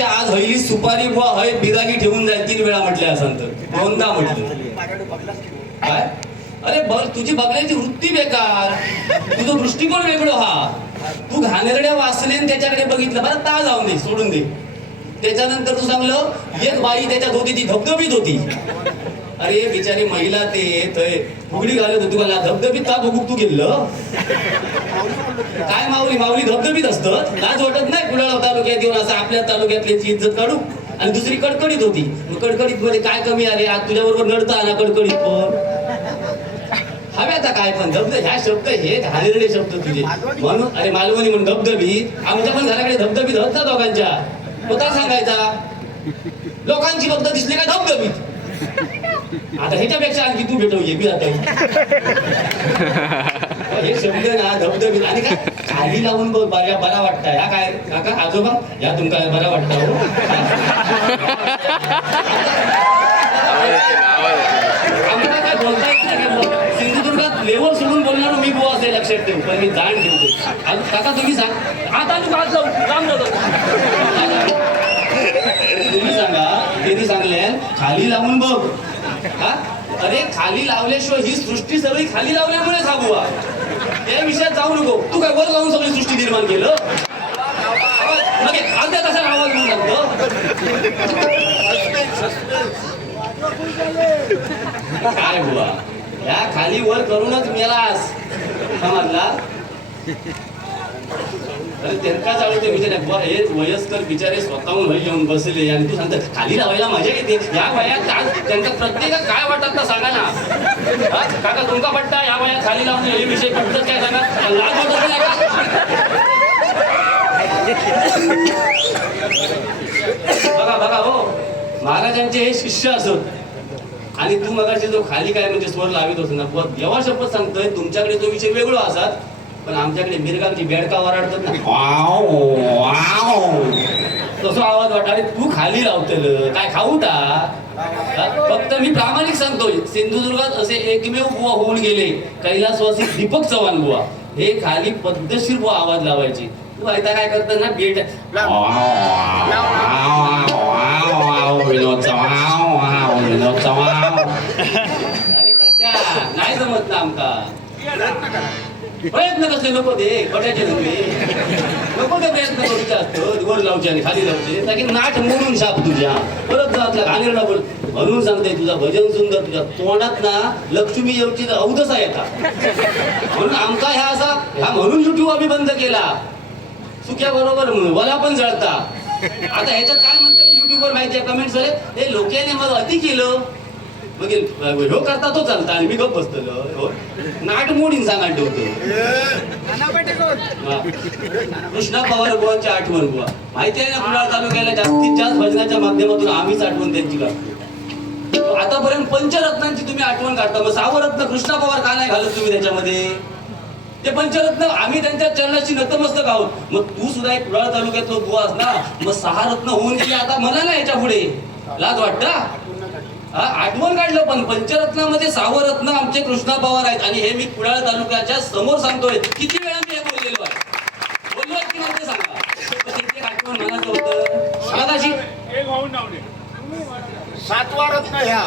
आजच्या आज हयली सुपारी बुवा हय बिरागी ठेवून जाईल 3 वेळा म्हटले असं तर 2दा म्हटलं काय अरे बघ तुझी बघण्याची वृत्ती बेकार तुझा दृष्टिकोन वेगळं हा तू घाणेरड्या वाचले त्याच्याकडे बघितलं बरं ता जाऊन दे सोडून दे त्याच्यानंतर तू सांगलं एक बाई त्याच्यात होती ती धबधबीत होती अरे बिचारी महिला ते थय फुगडी घालत होती मला धबधबीत का बघू तू गेलं काय माऊली धबधबीत असतं लाज वाटत नाही कुडाळ तालुक्यात येऊन असं आपल्या तालुक्यातल्याची इज्जत काढू आणि दुसरी कडकडीत होती कडकडीत मध्ये काय कमी आले आज तुझ्या बरोबर नडता आला कडकडीत पण हवे आता काय पण धबधब ह्या शब्द हे घाणेरडे शब्द तुझे म्हणून अरे मालवणी म्हणून धबधबीत आमच्या पण घराकडे धबधबीत होत ना दोघांच्या होता सांगायचा लोकांची फक्त दिसले का धबधबीत आता ह्याच्यापेक्षा आणखी तू भेटव ये बी आता हे शब्द ना धबधबीत आणि काय खाली लावून बघ बरा वाटतं हा काय काका आजोबा या तुमका बरा वाटतं हो आम्हाला काय बोलता येत नाही सिंधुदुर्गात लेवल सोडून बोलणार मी बुवा असे लक्षात ठेवू पण मी जाण ठेवतो काका तुम्ही सांग आता तू आज जाऊ काम तुम्ही सांगा त्यांनी सांगले खाली लावून बघ हा अरे खाली लावल्याशिवाय ही सृष्टी सगळी खाली लावल्यामुळेच हा बुवा त्या विषयात जाऊ नको तू काय वर जाऊन सगळी सृष्टी निर्माण केलं आता कसा आवाज घेऊन लागतो काय बुवा या खाली वर करूनच मेलास समजला अरे त्यांना चालवते बिचारे बुवा हे वयस्कर बिचारे स्वतःहून वय घेऊन बसले आणि तू सांगता खाली लावायला मजा येते या वयात त्यांना प्रत्येक काय वाटत ना सांगा ना काका तुमका पट्टा या वयात खाली लावून हे विषय पटत काय सांगा लाज वाटत नाही का बघा हो महाराजांचे हे शिष्य असत आणि तू मगाशी जो खाली काय म्हणजे स्वर लावित होतो ना बुवा देवा शपथ सांगतोय तुमच्याकडे तो विषय वेगळा असत पण आमच्याकडे मिरगांची बेडका वराडतात ना तसं आवाज वाटा अरे तू खाली लावतेल काय खाऊ फक्त मी प्रामाणिक सांगतोय सिंधुदुर्गात असे एकमेव बुवा होऊन गेले कैलासवासी दीपक चव्हाण बुवा हे खाली पद्धतशीर बुवा आवाज लावायचे तू आता काय करत ना बेड अरे कशा नाही जमत ना आमका प्रयत्न कसले नको ते कटायचे नको ते प्रयत्न करूचे असतं वर लावचे आणि खाली लावचे ताकी नाट मोडून शाप तुझ्या परत जातला घाणेरडा बोल म्हणून सांगते तुझा भजन सुंदर तुझ्या तोंडात ना लक्ष्मी येऊची अवधसा येतात म्हणून आमका ह्या असा ह्या म्हणून युट्यूब आम्ही बंद केला चुक्या बरोबर म्हणून मला पण जळता आता ह्याच्यात काय म्हणतात युट्यूबवर माहिती आहे कमेंट्स आले हे लोकांनी मला अति केलं मग ह्यो करता तो चालता आणि मी गप बसतलो नाट मोडीन सांगा ठेवतो कृष्णा पवार बुवांची आठवण बुवा माहिती आहे ना कुडाळ तालुक्याला जास्तीत जास्त भजनाच्या माध्यमातून आम्हीच आठवण त्यांची करतो आतापर्यंत पंचरत्नांची तुम्ही आठवण काढता मग सावरत्न कृष्णा पवार का नाही घालत तुम्ही त्याच्यामध्ये ते पंचरत्न आम्ही त्यांच्या चरणाची नतमस्तक आहोत मग तू सुद्धा एक कुडाळ तालुक्यातलो बुवास ना मग 6 रत्न होऊन गेली आता मला ना याच्या पुढे लाज वाटतं आठवण काढलं पण पंचरत्नामध्ये 6 रत्न आमचे कृष्णा पवार आहेत आणि हे मी कुडाळ तालुक्याच्या समोर सांगतोय किती वेळा मी हे बोललेलो आहे बोललो की नाही ते सांगा आठवण म्हणायचं होतं मगाशी 7वा रत्न ह्या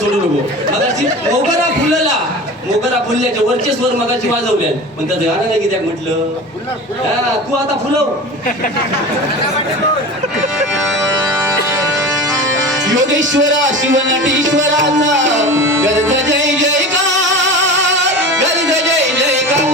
सोडू नको मगाशी मोगरा फुलल्याच्या वरचे स्वर मगाशी वाजवल्या पण त्याचं गाणं नाही की त्या म्हटलं तू आता फुलव योगेश्वरा शिवनटीश्वराचा गर्ज जय जयकार गर्ज जय जयकार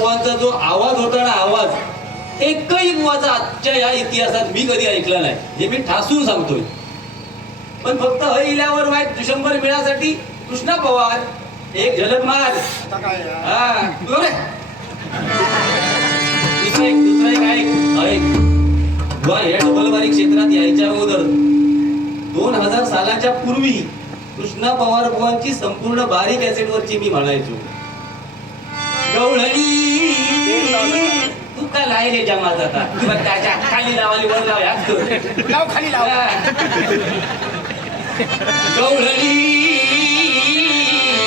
बुवांचा जो आवाज होता ना, आवाज एकही बुवाचा आजच्या या इतिहासात मी कधी ऐकला नाही, हे मी ठासून सांगतोय. पण फक्त इल्यावर वाईट दुशंबर मिळासाठी कृष्णा पवार एक झलक मार. हा दुसरं एक ऐक. बुवा या डबलबारी क्षेत्रात यायच्या अगोदर 2000 सालाच्या पूर्वी कृष्णा पवार बुवांची संपूर्ण बारी कॅसेटवरची मी म्हणायचो. गवळणी तू काय लायले जमात आता त्याच्या खाली लावाली वर लाव खाली लाव. गवळणी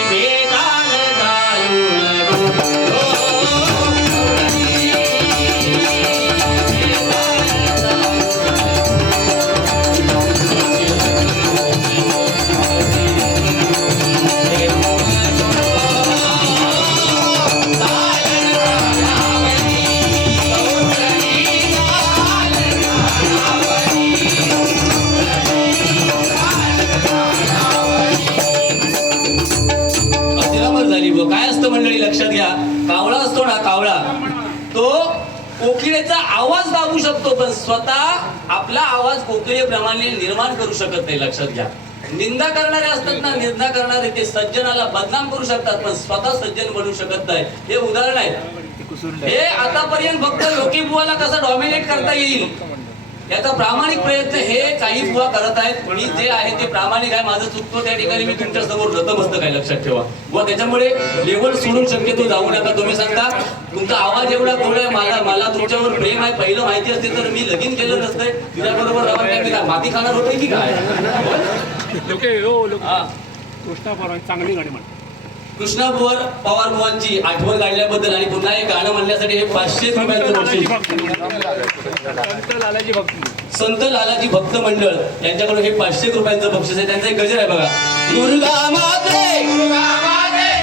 बेदाल घालून काय असतं मंडळी, लक्षात घ्या. कावळा असतो ना, कावळा तो कोकिळेचा आवाज दाबू शकतो, पण स्वतः आपला आवाज कोकिळेप्रमाणे निर्माण करू शकत नाही. लक्षात घ्या. निंदा करणारे असतात ना, निंदा करणारे ते सज्जनाला बदनाम करू शकतात, पण स्वतः सज्जन बनू शकत नाही. हे उदाहरण आहे. हे आतापर्यंत फक्त लोकी बुवाला कसं डॉमिनेट करता येईल याचा प्रामाणिक प्रयत्न हे काही बुवा करत आहेत. मी जे आहे ते प्रामाणिक आहे. माझं चुकतो त्या ठिकाणी मी तुमच्या समोर नतमस्तक आहे, लक्षात ठेवा. बुवा त्याच्यामुळे लेवल सोडून शक्यतो जाऊ नका. तुम्ही सांगता तुमचा आवाज एवढा गोड आहे, मला तुमच्यावर प्रेम आहे, पहिलं माहिती असते तर मी लगीन केलं नसतंय. तुझ्याबरोबर राहून काय मी माती खाणार होतोय की काय. कृष्णा पवार चांगली गाणी म्हण. कृष्णा पवार बुवांची आठवण काढल्याबद्दल आणि पुन्हा एक गाणं म्हणण्यासाठी हे 500 रुपयाचं बक्षीस संत लालाजी भक्त मंडळ यांच्याकडून हे 500 रुपयांचं बक्षीस आहे. त्यांचा एक गजर आहे बघा. दुर्गा माते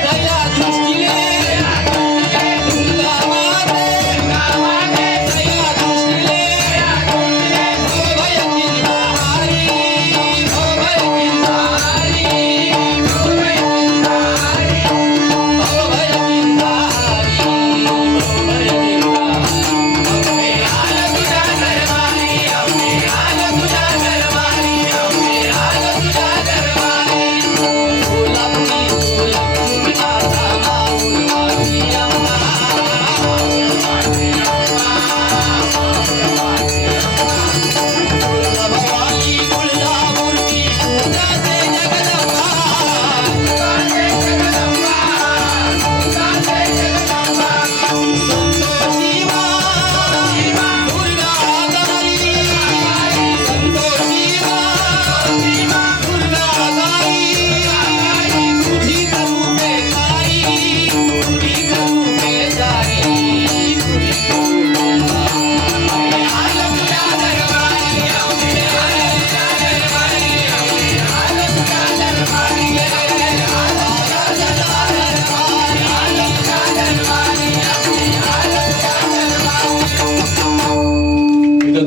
दया दृष्टीने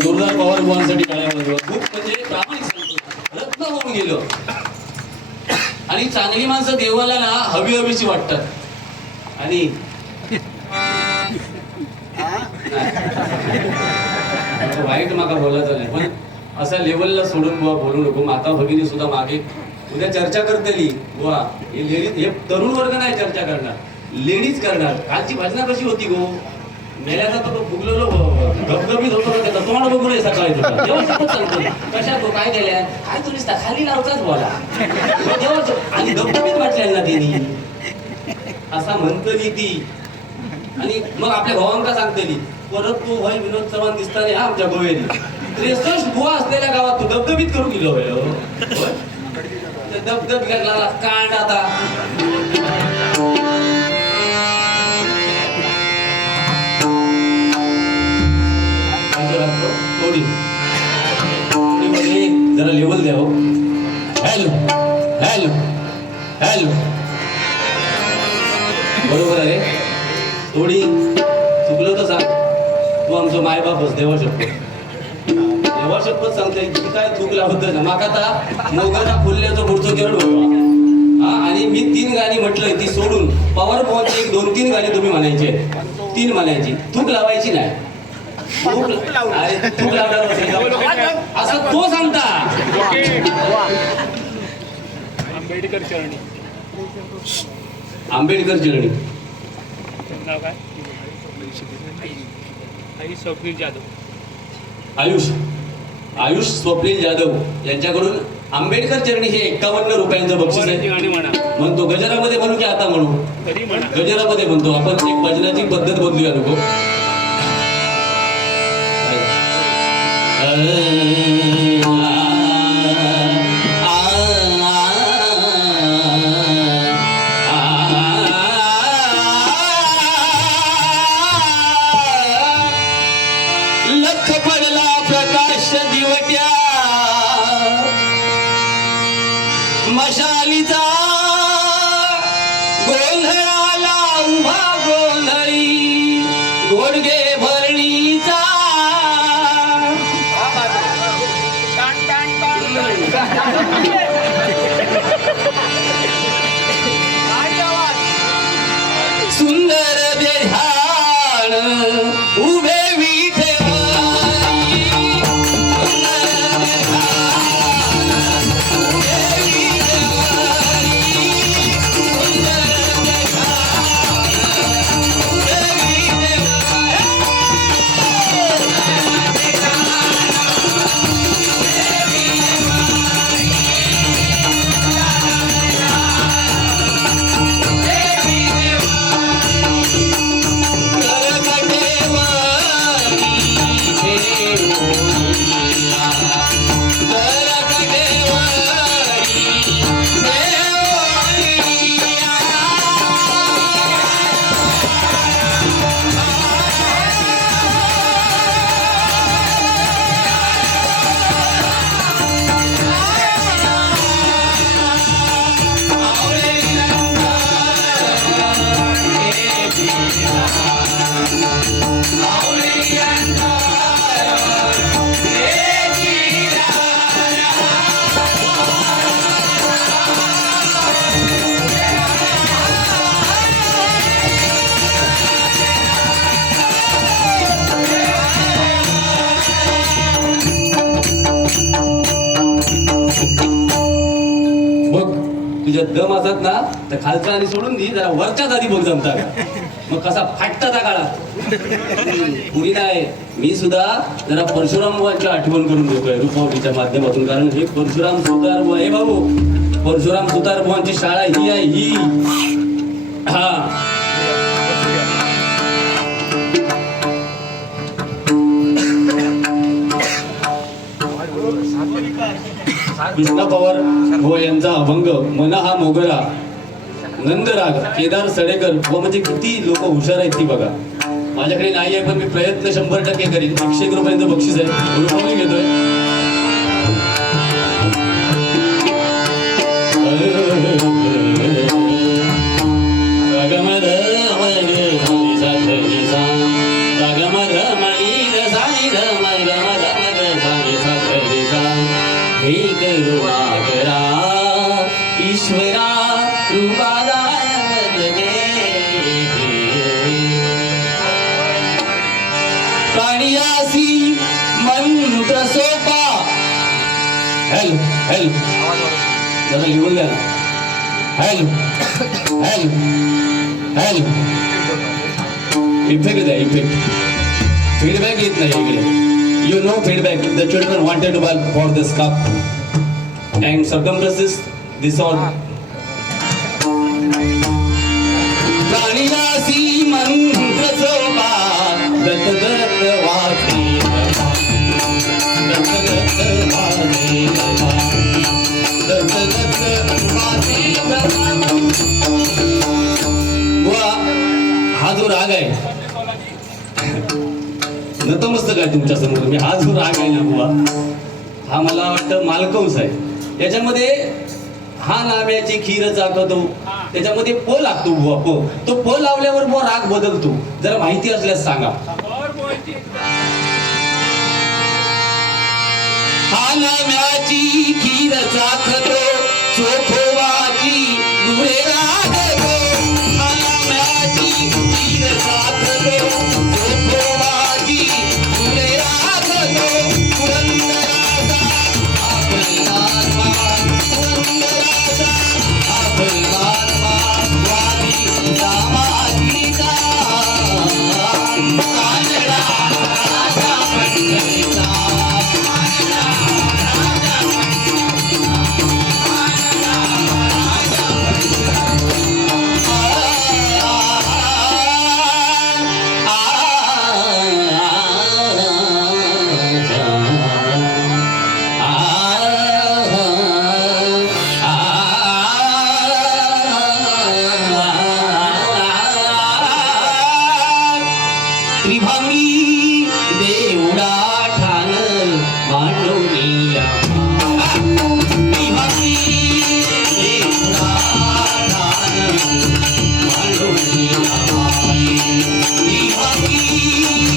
जोरदार पवार बुवांसाठी टाळ्या. खूप म्हणजे प्रामाणिक सांगतो, रत्न होऊन गेलो. आणि चांगली माणसं देवाला ना हवीची वाटतात. आणि वाईट माका बोलायचं नाही, पण असा लेवलला सोडून बुवा बोलू नको. माता भगिनी सुद्धा मागे उद्या चर्चा करतेली बुवा. हे लेडीज, हे तरुण वर्ग नाही चर्चा करणार, लेडीज करणार. कालची भजना कशी होती गो, मेल्याचा तो फुगलेलो धबधबीत होतो त्याचा तोंड बघून सकाळी सांगतो कशा तो काय केल्या काय तुम्ही खाली लावचाच बोला देवाचं आणि धबधबीत वाटल्या ना त्यांनी असा म्हणतली ती. आणि मग आपल्या भावांका सांगतेली परत तू भाई विनोद चव्हाण दिसताना हा आमच्या गोव्यानी 63 बुवा असलेल्या गावात तू धबधबीत करून गेलो धबधब लागला कांड. आता जरा लेवल द्या. हॅलो हॅलो हॅलो बरोबर आहे. थोडी चुकलो तर सांग. तू आमचं मायबापच देवा शपथ सांगते की काय चुकला होतं ना माका आता मोगरा फुलल्याचं पुढचं केवळ हा. आणि मी 3 गाणी म्हटलंय ती सोडून पवार बुवांची 1-2-3 गाणी तुम्ही म्हणायचे. तीन म्हणायची, थूक लावायची नाही. अरे थूक लावणार असेल असं तो सांगता. आंबेडकर चरणी. आंबेडकर चरणी. नाव काय? आई स्वप्नील जाधव. आयुष स्वप्नील जाधव यांच्याकडून आंबेडकर चरणी हे 51 रुपयांचं बक्षीस आहे. गाणी म्हणा. म्हणतो गजरामध्ये म्हणू की आता म्हणू? कधी म्हणा. गजरामध्ये म्हणतो. आपण एक भजनाची पद्धत बदलूया नको. लख पडला प्रकाश दिवट्या मशालीचा गोंधळाला उभा गोंधळी गोडगे भरणीचा. सुंदर देहान उभे तुझ्या दम असत ना तर खालचा आणि सोडून दे, जरा वरच्याच आधी बघ जमता का, मग कसा फाटता त्या काळात. पुरी नाही, मी सुद्धा जरा परशुराम बुवांची आठवण करून देतोय रूपावलीच्या माध्यमातून. कारण हे परशुराम सुतार बुवा, हे भाऊ परशुराम सुतार बुवांची शाळा ही आहे ही. हा कृष्णा पवार हो यांचा अभंग मन हा मोगरा नंदराग केदार सडेकर व म्हणजे किती लोक हुशार आहेत ती बघा. माझ्याकडे नाही आहे पण मी प्रयत्न 100% करीन. 101 रुपयांचं बक्षीस आहे, रुपये घेतोय. ईश्वरा प्राणियासी मंत्र सोपा. हेल्प हेल्प जरा लिहून द्या ना. हेल्प हेल्प हेल्प इफेक्ट द्या, इफेक्ट. फीडबॅक येत नाही इकडे. You know feedback. The children wanted to ball for this cup and circumstances this all. प्राणियासी मंत्र सोपा दत्त दत्त वासी दत्त दत्त वासी दत्त दत्त वासी. बुवा हा जो राग आहे नतमस्तक आहे तुमच्या समोर. मी हा जो राग आहे ना बुवा, हा मला वाटतं मालकंस आहे. याच्यामध्ये हा नाम्याची खीर चाकतो, त्याच्यामध्ये प लागतो बुवा. तो प लावल्यावर बुवा राग बदलतो. जरा माहिती असल्यास सांगा. हा नाम्याची खीर चाकतो चोखोवाची दुरे राग. हा नाम्या त्रिभंगी देवडा ठाण मांडोनिया त्रिभंगी देवडा ठाण मांडोनिया त्रिभंगी देवडा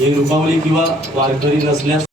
हे रुपावली किंवा वारकरी नसल्यास